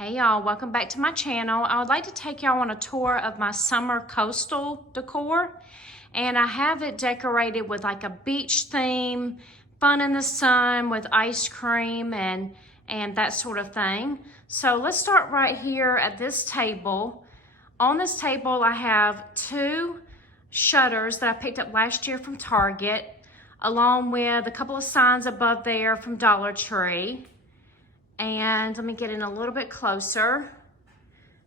Hey y'all, welcome back to my channel. I would like to take y'all on a tour of my summer coastal decor. And I have it decorated with like a beach theme, fun in the sun with ice cream and that sort of thing. So let's start right here at this table. On this table I have two shutters that I picked up last year from Target, along with a couple of signs above there from Dollar Tree. And let me get in a little bit closer.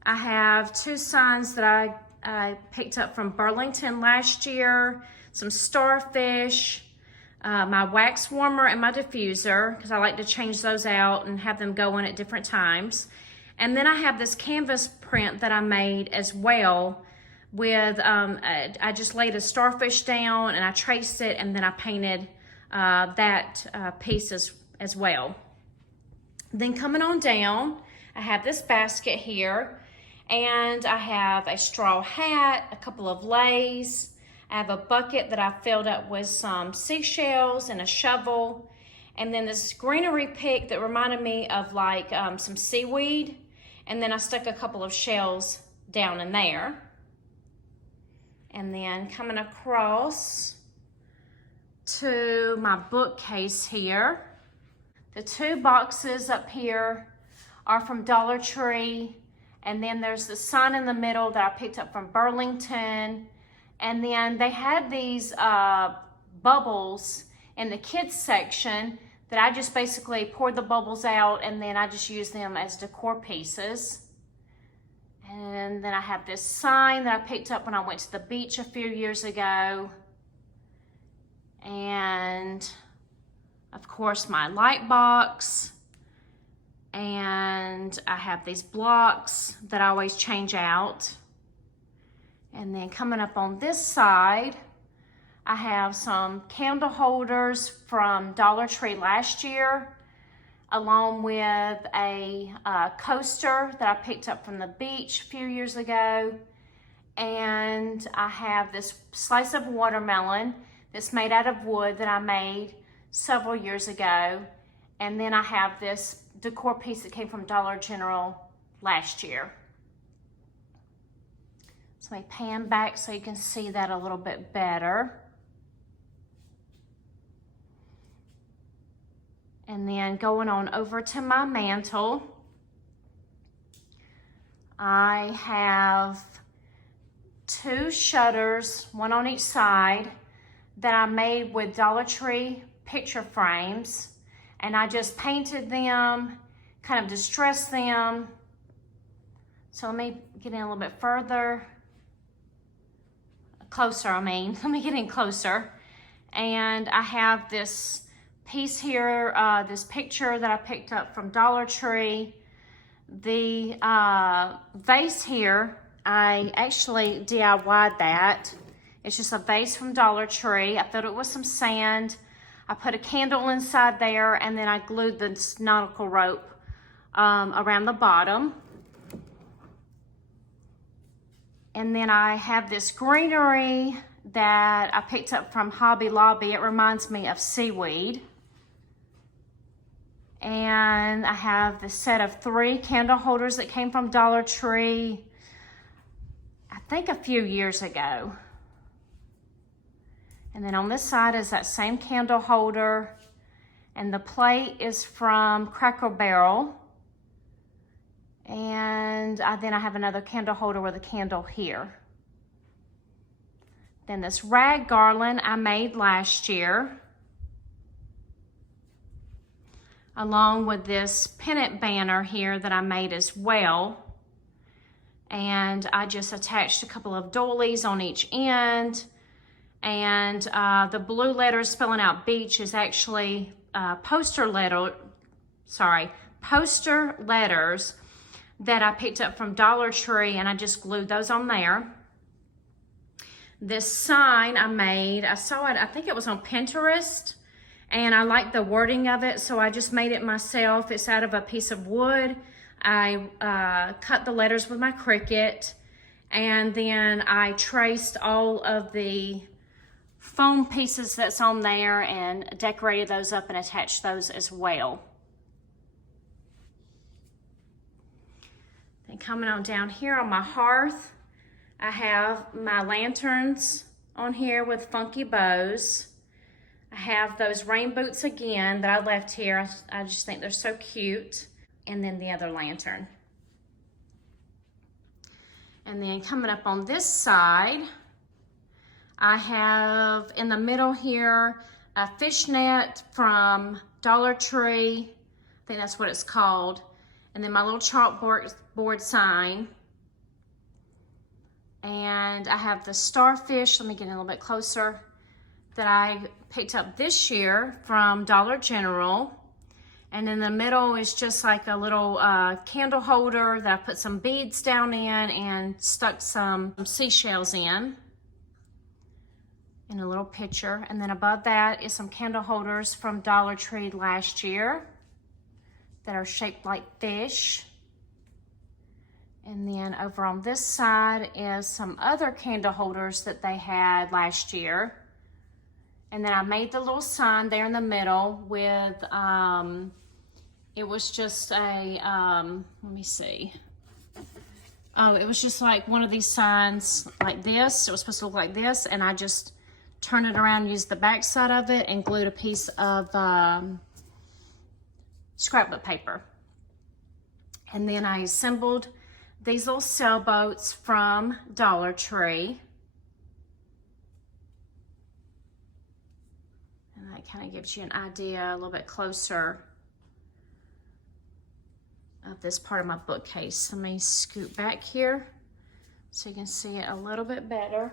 I have two signs that I picked up from Burlington last year, some starfish, my wax warmer and my diffuser, because I like to change those out and have them go in at different times. And then I have this canvas print that I made as well with, I just laid a starfish down and I traced it and then I painted that piece as well. Then coming on down, I have this basket here, and I have a straw hat, a couple of leis. I have a bucket that I filled up with some seashells and a shovel, and then this greenery pick that reminded me of like some seaweed, and then I stuck a couple of shells down in there. And then coming across to my bookcase here. The two boxes up here are from Dollar Tree, and then there's the sign in the middle that I picked up from Burlington. And then they had these bubbles in the kids section that I just basically poured the bubbles out and then I just used them as decor pieces. And then I have this sign that I picked up when I went to the beach a few years ago. And of course, my light box, and I have these blocks that I always change out. And then coming up on this side, I have some candle holders from Dollar Tree last year, along with a coaster that I picked up from the beach a few years ago. And I have this slice of watermelon that's made out of wood that I made several years ago. And then I have this decor piece that came from Dollar General last year. So let me pan back so you can see that a little bit better. And then going on over to my mantle, I have two shutters, one on each side, that I made with Dollar Tree picture frames, and I just painted them, kind of distressed them. So let me get in a little bit closer, let me get in closer. And I have this piece here, this picture that I picked up from Dollar Tree. The vase here, I actually DIY'd that. It's just a vase from Dollar Tree. I filled it with some sand. I put a candle inside there, and then I glued the nautical rope around the bottom. And then I have this greenery that I picked up from Hobby Lobby. It reminds me of seaweed. And I have the set of 3 candle holders that came from Dollar Tree, I think a few years ago. And then on this side is that same candle holder, and the plate is from Cracker Barrel. And then I have another candle holder with a candle here. Then this rag garland I made last year, along with this pennant banner here that I made as well. And I just attached a couple of doilies on each end. And the blue letters spelling out beach is actually poster letters that I picked up from Dollar Tree, and I just glued those on there. This sign I made, I saw it, I think it was on Pinterest, and I like the wording of it, so I just made it myself. It's out of a piece of wood. I cut the letters with my Cricut, and then I traced all of the foam pieces that's on there and decorated those up and attached those as well. coming on down here on my hearth, I have my lanterns on here with funky bows. I have those rain boots again that I left here. I just think they're so cute. And then the other lantern. And then coming up on this side, I have in the middle here a fishnet from Dollar Tree. I think that's what it's called. And then my little chalkboard sign. And I have the starfish, let me get in a little bit closer, that I picked up this year from Dollar General. And in the middle is just like a little candle holder that I put some beads down in and stuck some seashells in a little pitcher. And then above that is some candle holders from Dollar Tree last year that are shaped like fish. And then over on this side is some other candle holders that they had last year. And then I made the little sign there in the middle with, it was just a, let me see. Oh, it was just like one of these signs like this. It was supposed to look like this, and I just turned it around, used the back side of it, and glued a piece of scrapbook paper. And then I assembled these little sailboats from Dollar Tree. And that kind of gives you an idea a little bit closer of this part of my bookcase. Let me scoot back here so you can see it a little bit better.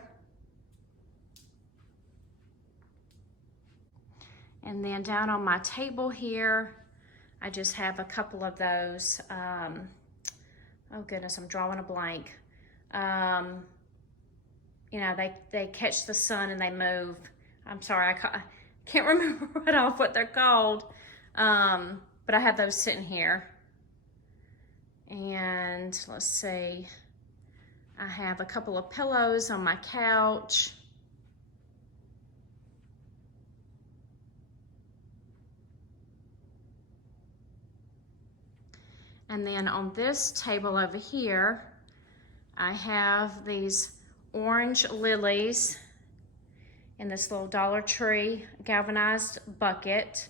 And then down on my table here, I just have a couple of those, oh goodness, I'm drawing a blank. You know, they catch the sun and they move. I'm sorry, I can't remember right off what they're called, but I have those sitting here. And let's see, I have a couple of pillows on my couch. And then on this table over here, I have these orange lilies in this little Dollar Tree galvanized bucket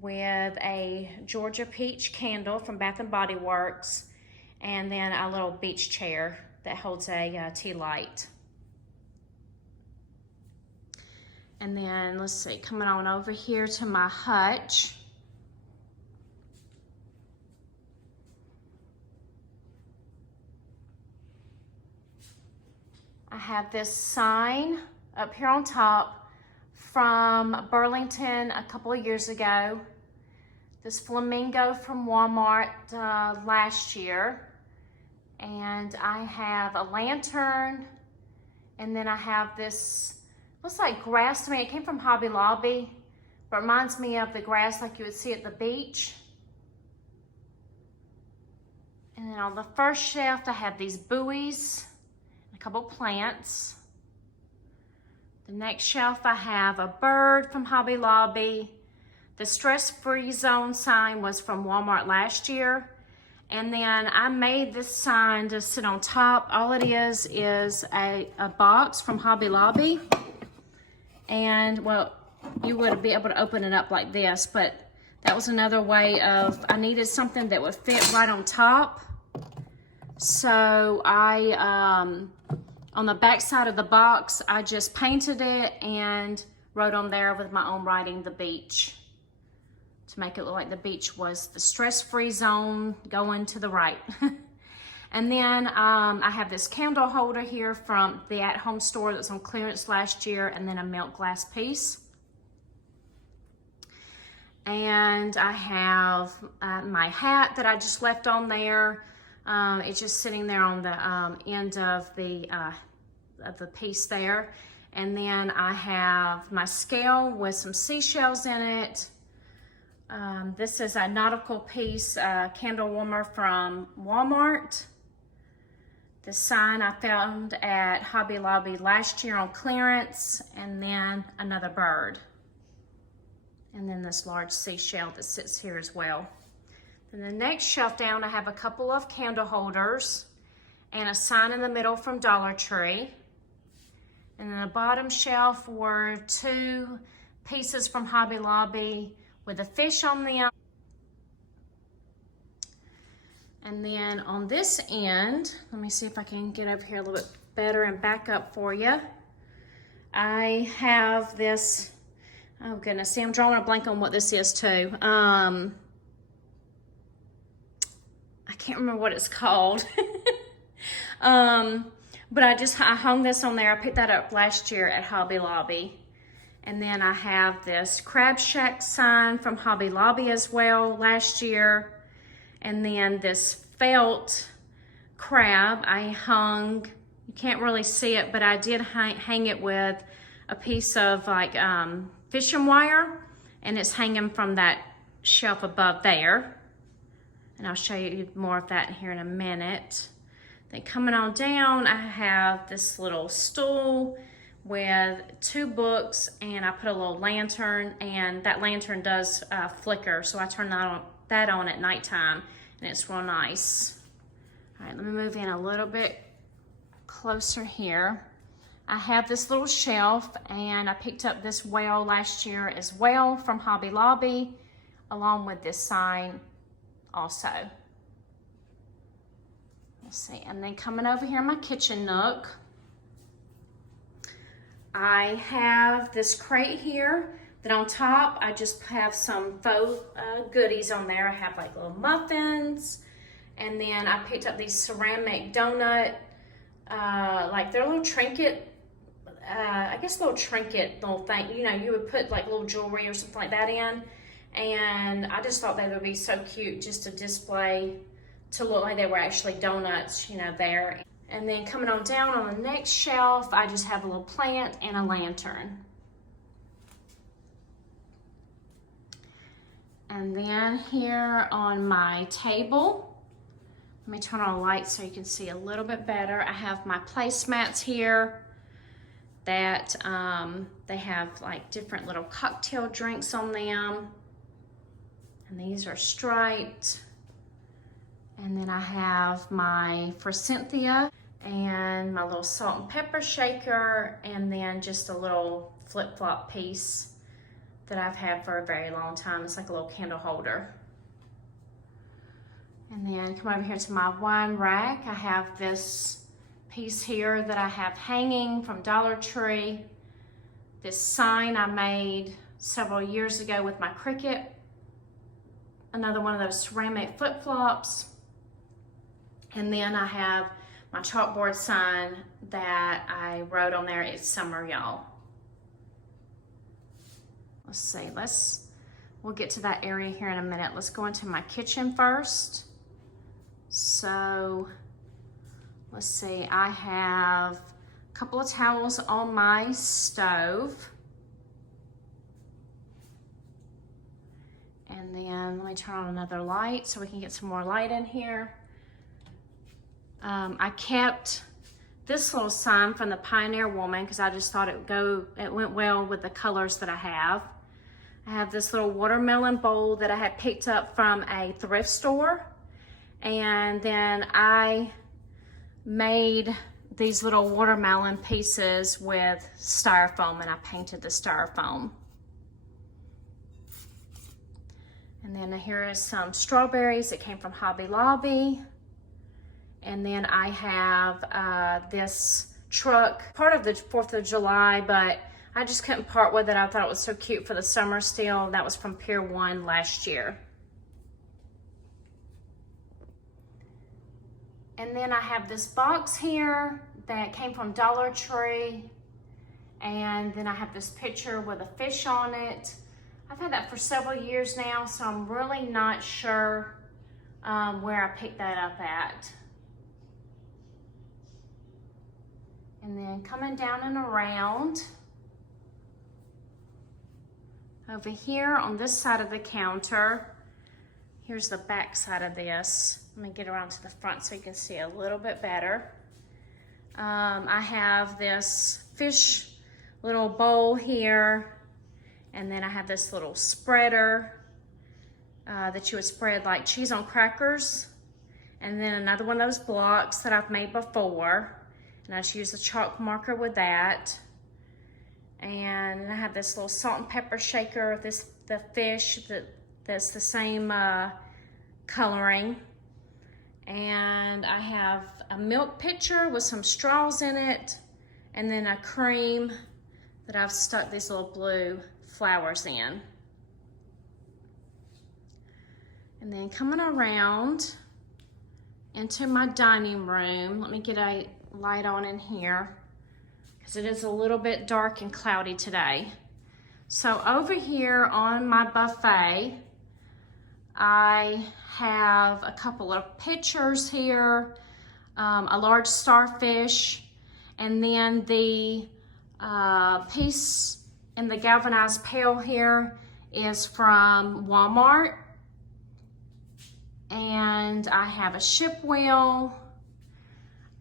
with a Georgia peach candle from Bath and Body Works, and then a little beach chair that holds a tea light. And then let's see, coming on over here to my hutch. I have this sign up here on top from Burlington a couple of years ago. This flamingo from Walmart last year. And I have a lantern, and then I have this, looks like grass to me. It came from Hobby Lobby, but reminds me of the grass like you would see at the beach. And then on the first shelf, I have these buoys, a couple plants. The next shelf, I have a bird from Hobby Lobby. The stress-free zone sign was from Walmart last year. And then I made this sign to sit on top. All it is a box from Hobby Lobby. And, well, you would be able to open it up like this, but that was another way of, I needed something that would fit right on top. So I, on the back side of the box, I just painted it and wrote on there with my own writing, the beach, to make it look like the beach was the stress-free zone going to the right. And then I have this candle holder here from the at-home store that's on clearance last year, and then a milk glass piece. And I have my hat that I just left on there. It's just sitting there on the end of the piece there. And then I have my scale with some seashells in it. This is a nautical piece candle warmer from Walmart. The sign I found at Hobby Lobby last year on clearance, and then another bird. And then this large seashell that sits here as well. And the next shelf down, I have a couple of candle holders and a sign in the middle from Dollar Tree. And then the bottom shelf were 2 pieces from Hobby Lobby with a fish on them. And then on this end, let me see if I can get over here a little bit better and back up for you. I have this, oh goodness, see, I'm drawing a blank on what this is too. I can't remember what it's called. But I hung this on there. I picked that up last year at Hobby Lobby. And then I have this Crab Shack sign from Hobby Lobby as well last year. And then this felt crab I hung, you can't really see it, but I did hang it with a piece of like fishing wire, and it's hanging from that shelf above there. And I'll show you more of that here in a minute. Then coming on down, I have this little stool with 2 books, and I put a little lantern, and that lantern does flicker, so I turn that on at nighttime, and it's real nice. All right, let me move in a little bit closer here. I have this little shelf, and I picked up this whale last year as well from Hobby Lobby, along with this sign also. Let's see, and then coming over here in my kitchen nook, I have this crate here that on top, I just have some faux goodies on there. I have like little muffins, and then I picked up these ceramic donut, like they're a little trinket, I guess little trinket little thing, you know, you would put like little jewelry or something like that in, and I just thought they would be so cute just to display, to look like they were actually donuts, you know, there. And then coming on down on the next shelf, I just have a little plant and a lantern. And then here on my table, let me turn on a light so you can see a little bit better. I have my placemats here that they have like different little cocktail drinks on them. And these are striped. And then I have my for Cynthia and my little salt and pepper shaker, and then just a little flip-flop piece that I've had for a very long time. It's like a little candle holder. And then come over here to my wine rack. I have this piece here that I have hanging from Dollar Tree. This sign I made several years ago with my Cricut. Another one of those ceramic flip-flops. And then I have my chalkboard sign that I wrote on there, "It's summer, y'all." Let's see, we'll get to that area here in a minute. Let's go into my kitchen first. So, let's see, I have a couple of towels on my stove. And then let me turn on another light so we can get some more light in here. I kept this little sign from the Pioneer Woman because I just thought it went well with the colors that I have. I have this little watermelon bowl that I had picked up from a thrift store. And then I made these little watermelon pieces with styrofoam, and I painted the styrofoam. And then here is some strawberries that came from Hobby Lobby. And then I have this truck, part of the 4th of July, but I just couldn't part with it. I thought it was so cute for the summer still. That was from Pier 1 last year. And then I have this box here that came from Dollar Tree. And then I have this picture with a fish on it. I've had that for several years now, so I'm really not sure where I picked that up at. And then coming down and around, over here on this side of the counter, here's the back side of this. Let me get around to the front so you can see a little bit better. I have this fish little bowl here, and then I have this little spreader, that you would spread like cheese on crackers. And then another one of those blocks that I've made before. And I just use a chalk marker with that. And I have this little salt and pepper shaker, the fish that's the same coloring. And I have a milk pitcher with some straws in it, and then a cream that I've stuck these little blue flowers in. And then coming around into my dining room, let me get a light on in here because it is a little bit dark and cloudy today. So over here on my buffet, I have a couple of pictures here, a large starfish, and then the piece in the galvanized pail here is from Walmart. And I have a ship wheel,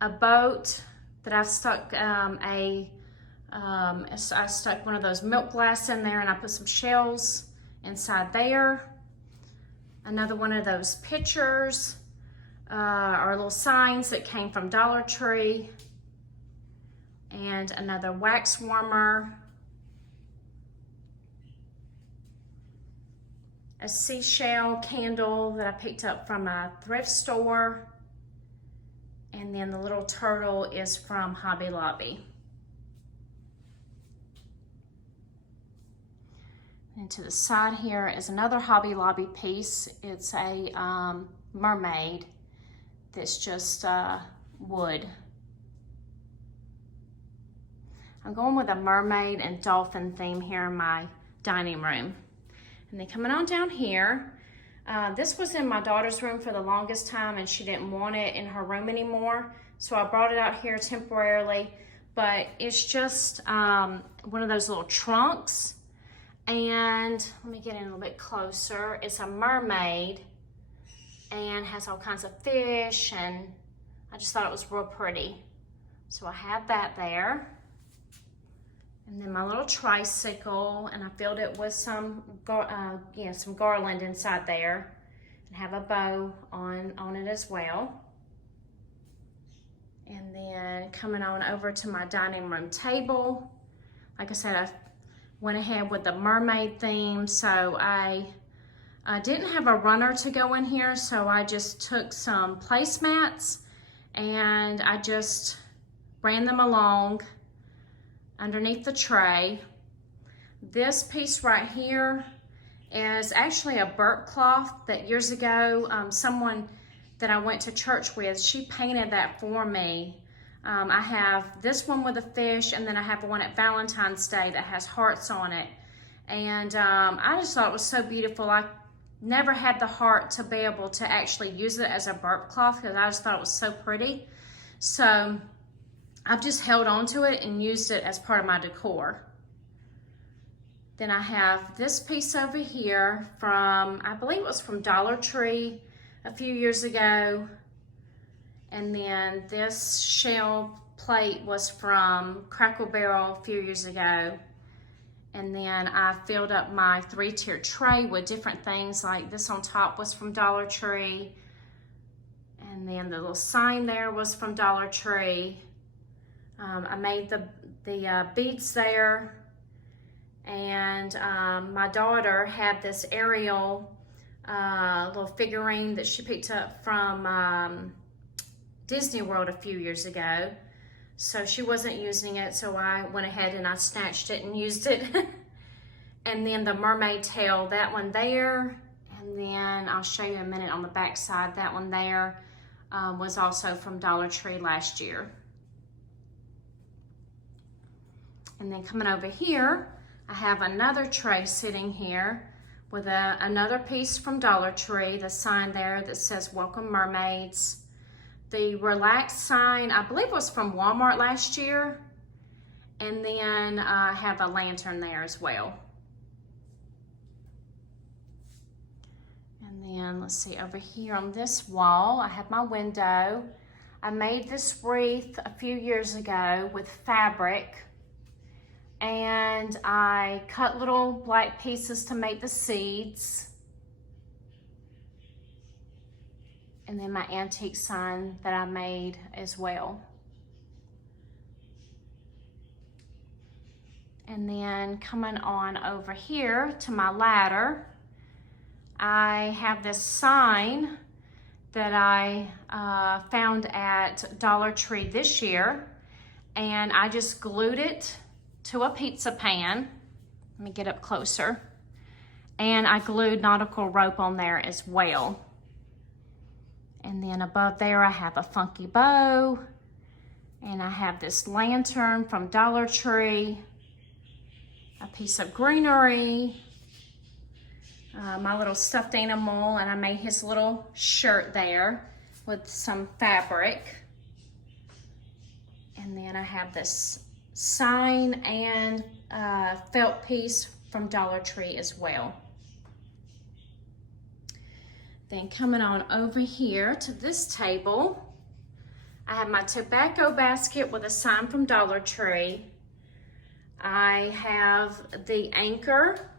a boat that I've stuck I stuck one of those milk glass in there, and I put some shells inside there. Another one of those pictures or little signs that came from Dollar Tree, and another wax warmer, a seashell candle that I picked up from a thrift store, and then the little turtle is from Hobby Lobby. And to the side here is another Hobby Lobby piece. It's a mermaid that's just wood. I'm going with a mermaid and dolphin theme here in my dining room. And then coming on down here, this was in my daughter's room for the longest time, and she didn't want it in her room anymore. So I brought it out here temporarily, but it's just one of those little trunks. And let me get in a little bit closer. It's a mermaid and has all kinds of fish, and I just thought it was real pretty. So I have that there. And then my little tricycle, and I filled it with some garland inside there, and have a bow on it as well. And then coming on over to my dining room table, like I said, I went ahead with the mermaid theme, so I didn't have a runner to go in here, so I just took some placemats and I just ran them along underneath the tray. This piece right here is actually a burp cloth that years ago, someone that I went to church with, she painted that for me. I have this one with a fish, and then I have one at Valentine's Day that has hearts on it. And I just thought it was so beautiful. I never had the heart to be able to actually use it as a burp cloth because I just thought it was so pretty. So I've just held on to it and used it as part of my decor. Then I have this piece over here from, I believe it was from Dollar Tree a few years ago. And then this shell plate was from Crackle Barrel a few years ago. And then I filled up my 3-tier tray with different things, like this on top was from Dollar Tree. And then the little sign there was from Dollar Tree. I made the beads there. And my daughter had this Ariel little figurine that she picked up from Disney World a few years ago. So she wasn't using it, so I went ahead and I snatched it and used it. And then the mermaid tail, that one there. And then I'll show you in a minute on the back side, that one there was also from Dollar Tree last year. And then coming over here, I have another tray sitting here with another piece from Dollar Tree, the sign there that says Welcome Mermaids. The relaxed sign, I believe was from Walmart last year. And then I have a lantern there as well. And then let's see, over here on this wall, I have my window. I made this wreath a few years ago with fabric. And I cut little black pieces to make the seeds. And then my antique sign that I made as well. And then coming on over here to my ladder, I have this sign that I found at Dollar Tree this year, and I just glued it to a pizza pan. Let me get up closer. And I glued nautical rope on there as well. And then above there I have a funky bow, and I have this lantern from Dollar Tree, a piece of greenery, my little stuffed animal, and I made his little shirt there with some fabric. And then I have this sign and felt piece from Dollar Tree as well. Then coming on over here to this table, I have my tobacco basket with a sign from Dollar Tree. I have the anchor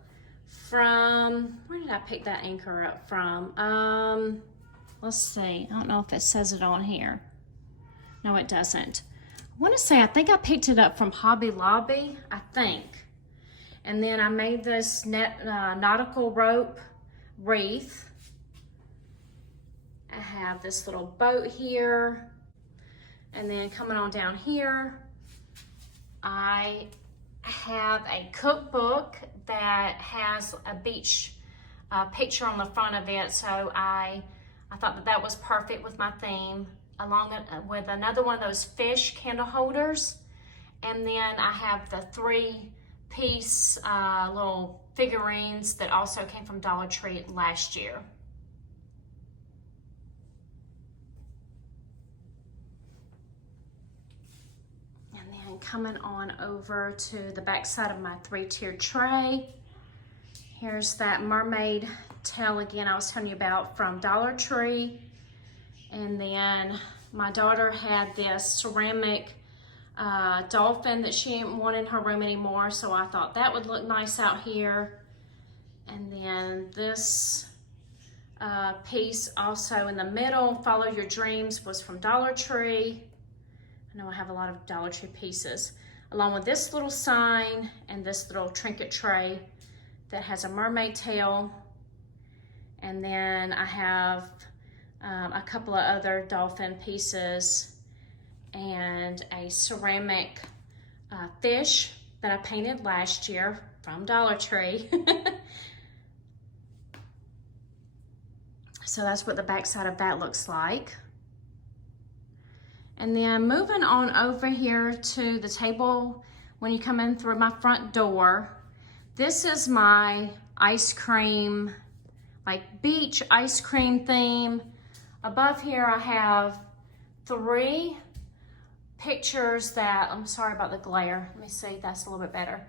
from, where did I pick that anchor up from? Let's see, I don't know if it says it on here. No, it doesn't. I want to say, I think I picked it up from Hobby Lobby, I think. And then I made this nautical rope wreath. I have this little boat here. And then coming on down here, I have a cookbook that has a beach picture on the front of it, so I thought that was perfect with my theme, along with another one of those fish candle holders. And then I have the 3-piece little figurines that also came from Dollar Tree last year. Coming on over to the back side of my 3-tiered tray. Here's that mermaid tail again I was telling you about from Dollar Tree. And then my daughter had this ceramic dolphin that she didn't want in her room anymore, so I thought that would look nice out here. And then this piece also in the middle, Follow Your Dreams, was from Dollar Tree. I know I have a lot of Dollar Tree pieces, along with this little sign and this little trinket tray that has a mermaid tail. And then I have a couple of other dolphin pieces and a ceramic fish that I painted last year from Dollar Tree. So that's what the back side of that looks like. And then moving on over here to the table when you come in through my front door, this is my ice cream, like beach ice cream theme. Above here I have 3 pictures that, I'm sorry about the glare, let me see, that's a little bit better.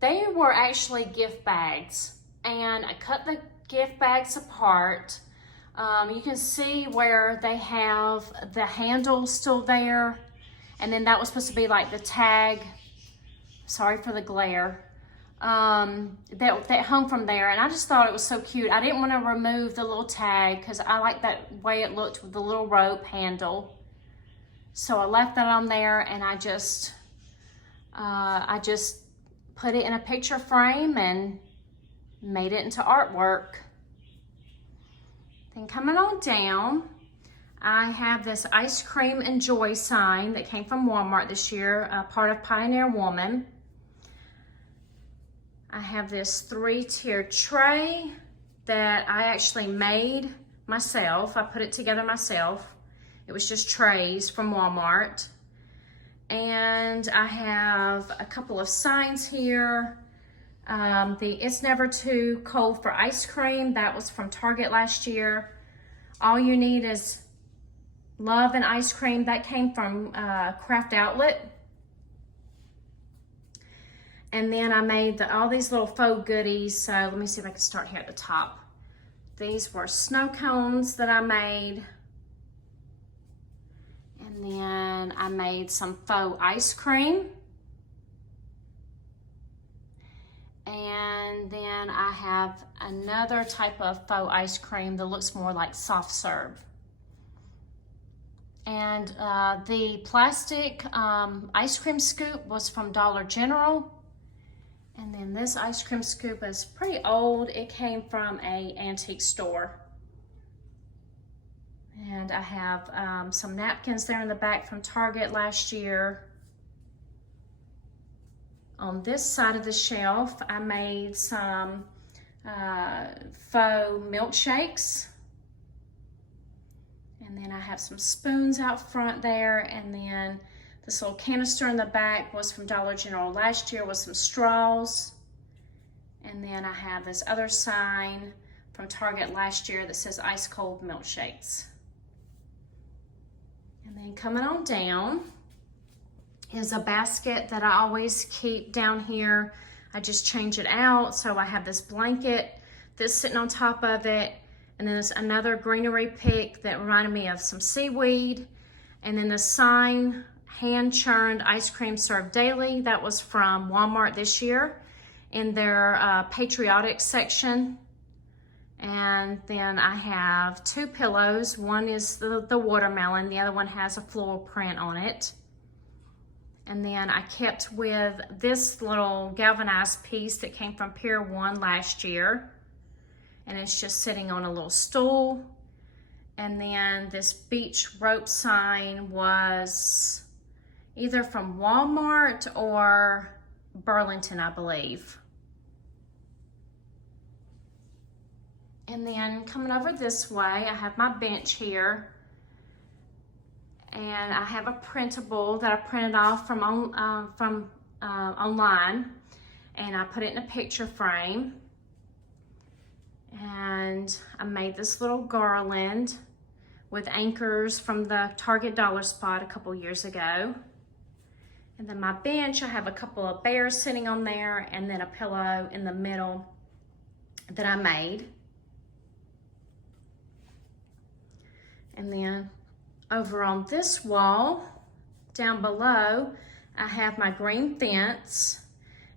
They were actually gift bags, and I cut the gift bags apart. You can see where they have the handle still there, and then that was supposed to be like the tag, sorry for the glare, that hung from there, and I just thought it was so cute. I didn't want to remove the little tag because I like that way it looked with the little rope handle, so I left that on there, and I just put it in a picture frame and made it into artwork. Then coming on down, I have this Ice Cream and Joy sign that came from Walmart this year, part of Pioneer Woman. I have this 3-tiered tray that I actually made myself. I put it together myself. It was just trays from Walmart. And I have a couple of signs here. The It's Never Too Cold for Ice Cream, that was from Target last year. All You Need Is Love and Ice Cream, that came from Craft Outlet. And then I made all these little faux goodies. So let me see if I can start here at the top. These were snow cones that I made. And then I made some faux ice cream. And then I have another type of faux ice cream that looks more like soft serve. And the plastic ice cream scoop was from Dollar General. And then this ice cream scoop is pretty old. It came from an antique store. And I have some napkins there in the back from Target last year. On this side of the shelf, I made some faux milkshakes. And then I have some spoons out front there. And then this little canister in the back was from Dollar General last year with some straws. And then I have this other sign from Target last year that says ice cold milkshakes. And then coming on down is a basket that I always keep down here. I just change it out. So I have this blanket that's sitting on top of it. And then there's another greenery pick that reminded me of some seaweed. And then the sign, hand churned ice cream served daily. That was from Walmart this year in their patriotic section. And then I have two pillows. One is the watermelon. The other one has a floral print on it. And then I kept with this little galvanized piece that came from Pier 1 last year. And it's just sitting on a little stool. And then this beach rope sign was either from Walmart or Burlington, I believe. And then coming over this way, I have my bench here. And I have a printable that I printed off from online. And I put it in a picture frame. And I made this little garland with anchors from the Target Dollar Spot a couple years ago. And then my bench, I have a couple of bears sitting on there and then a pillow in the middle that I made. And then over on this wall, down below, I have my green fence.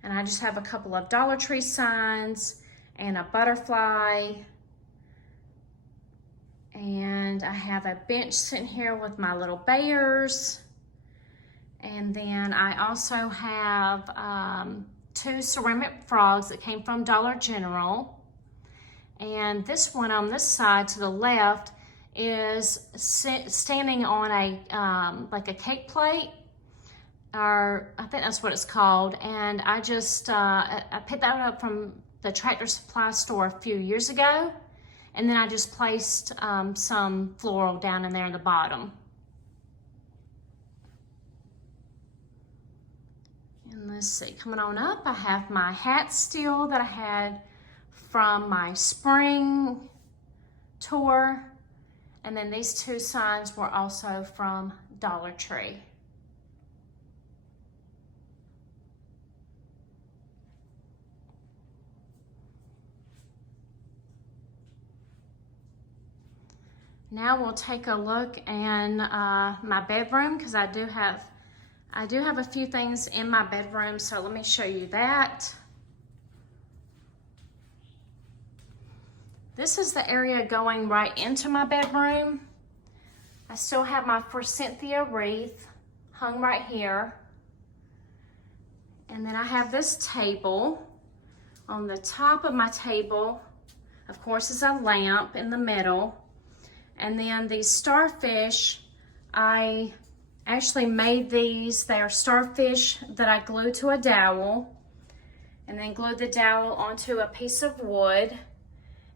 And I just have a couple of Dollar Tree signs and a butterfly. And I have a bench sitting here with my little bears. And then I also have two ceramic frogs that came from Dollar General. And this one on this side to the left is standing on a like a cake plate, or I think that's what it's called. And I just I picked that up from the Tractor Supply store a few years ago, and then I just placed some floral down in there in the bottom. And let's see, coming on up, I have my hat still that I had from my spring tour. And then these two signs were also from Dollar Tree. Now we'll take a look in my bedroom, because I do have a few things in my bedroom, so let me show you that. This is the area going right into my bedroom. I still have my Forsythia wreath hung right here. And then I have this table. On the top of my table, of course, is a lamp in the middle. And then these starfish, I actually made these. They are starfish that I glued to a dowel, and then glued the dowel onto a piece of wood.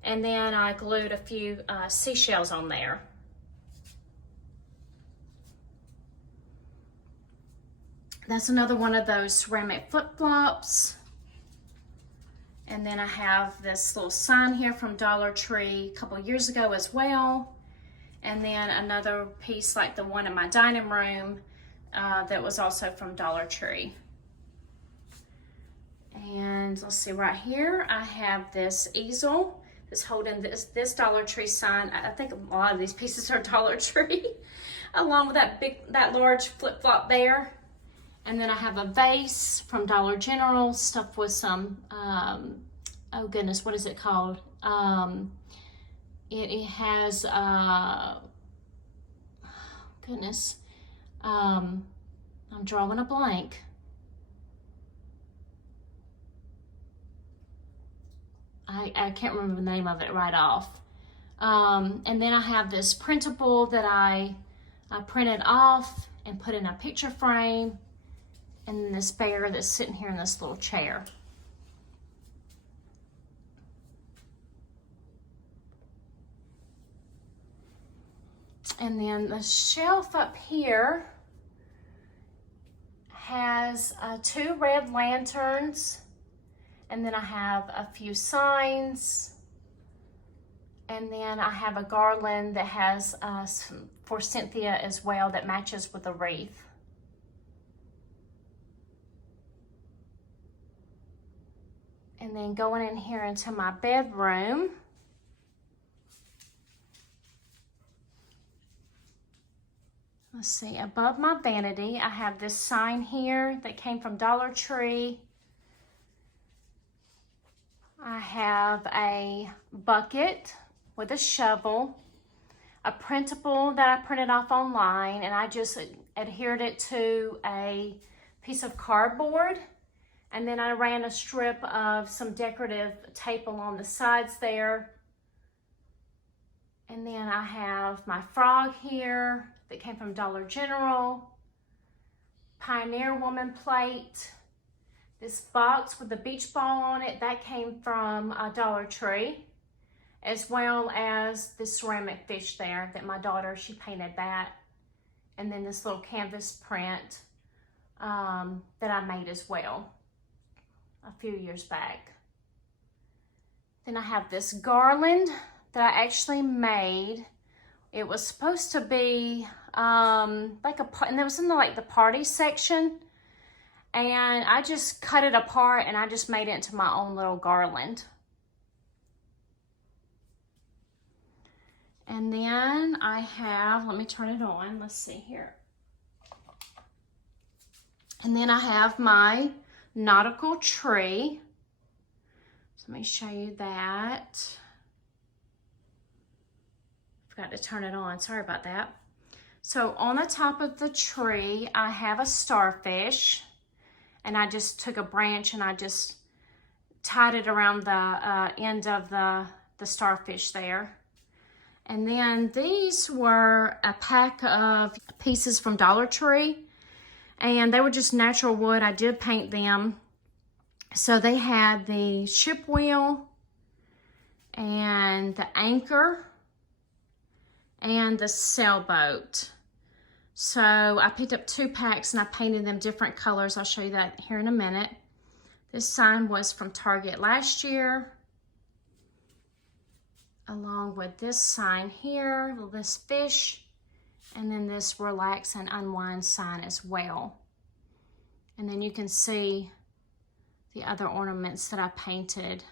And then I glued a few seashells on there. That's another one of those ceramic flip-flops. And then I have this little sign here from Dollar Tree a couple years ago as well. And then another piece like the one in my dining room that was also from Dollar Tree. And let's see, right here I have this easel that's holding this Dollar Tree sign. I think a lot of these pieces are Dollar Tree, along with that large flip-flop there. And then I have a vase from Dollar General stuffed with some, oh goodness, what is it called? It has, goodness, I'm drawing a blank. I can't remember the name of it right off. And then I have this printable that I printed off and put in a picture frame, and then this bear that's sitting here in this little chair. And then the shelf up here has 2 red lanterns, and then I have a few signs, and then I have a garland that has for Cynthia as well that matches with the wreath. And then going in here into my bedroom, let's see, above my vanity, I have this sign here that came from Dollar Tree. I have a bucket with a shovel, a printable that I printed off online, and I just adhered it to a piece of cardboard. And then I ran a strip of some decorative tape along the sides there. And then I have my frog here that came from Dollar General, Pioneer Woman plate, this box with the beach ball on it, that came from Dollar Tree, as well as this ceramic fish there that my daughter, she painted that. And then this little canvas print that I made as well a few years back. Then I have this garland that I actually made. It was supposed to be like and it was in the party section, and I just cut it apart and I just made it into my own little garland. And then I have, let me turn it on, let's see here. And then I have my nautical tree. So let me show you that. Forgot to turn it on, sorry about that. So on the top of the tree, I have a starfish, and I just took a branch and I just tied it around the end of the starfish there. And then these were a pack of pieces from Dollar Tree, and they were just natural wood. I did paint them. So they had the ship wheel and the anchor and the sailboat. So I picked up 2 packs and I painted them different colors. I'll show you that here in a minute. This sign was from Target last year, along with this sign here, this fish, and then this relax and unwind sign as well. And then you can see the other ornaments that I painted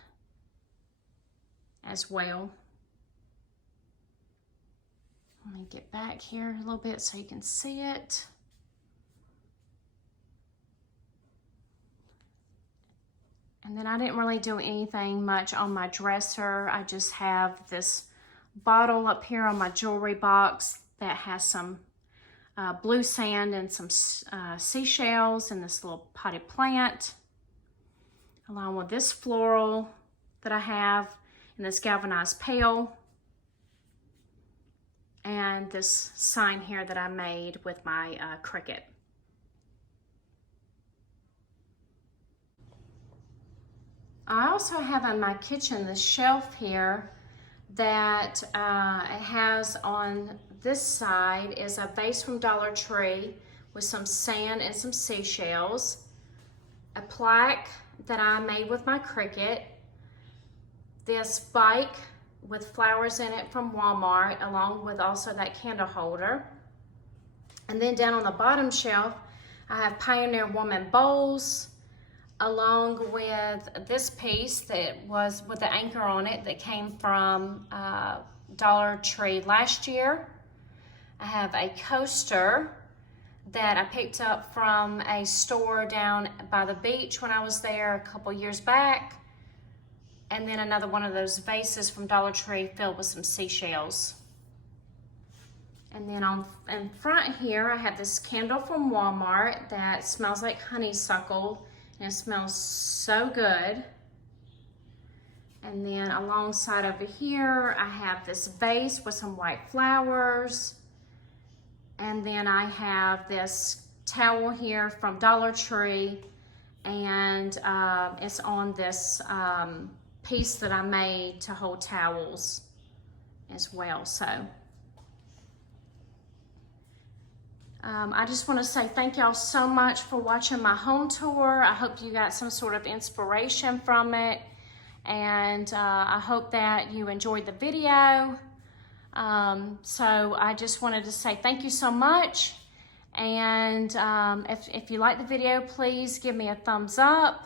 as well. Let me get back here a little bit so you can see it. And then I didn't really do anything much on my dresser. I just have this bottle up here on my jewelry box that has some blue sand and some seashells and this little potted plant, along with this floral that I have in this galvanized pail, and this sign here that I made with my cricket. I also have on my kitchen this shelf here that it has on this side is a vase from Dollar Tree with some sand and some seashells, a plaque that I made with my cricket, this bike with flowers in it from Walmart, along with also that candle holder. And then down on the bottom shelf, I have Pioneer Woman bowls, along with this piece that was with the anchor on it that came from Dollar Tree last year. I have a coaster that I picked up from a store down by the beach when I was there a couple years back. And then another one of those vases from Dollar Tree filled with some seashells. And then in front here, I have this candle from Walmart that smells like honeysuckle, and it smells so good. And then alongside over here, I have this vase with some white flowers. And then I have this towel here from Dollar Tree, and it's on this piece that I made to hold towels as well. So I just want to say thank y'all so much for watching my home tour. I hope you got some sort of inspiration from it, and I hope that you enjoyed the video. So I just wanted to say thank you so much, and if you like the video, please give me a thumbs up.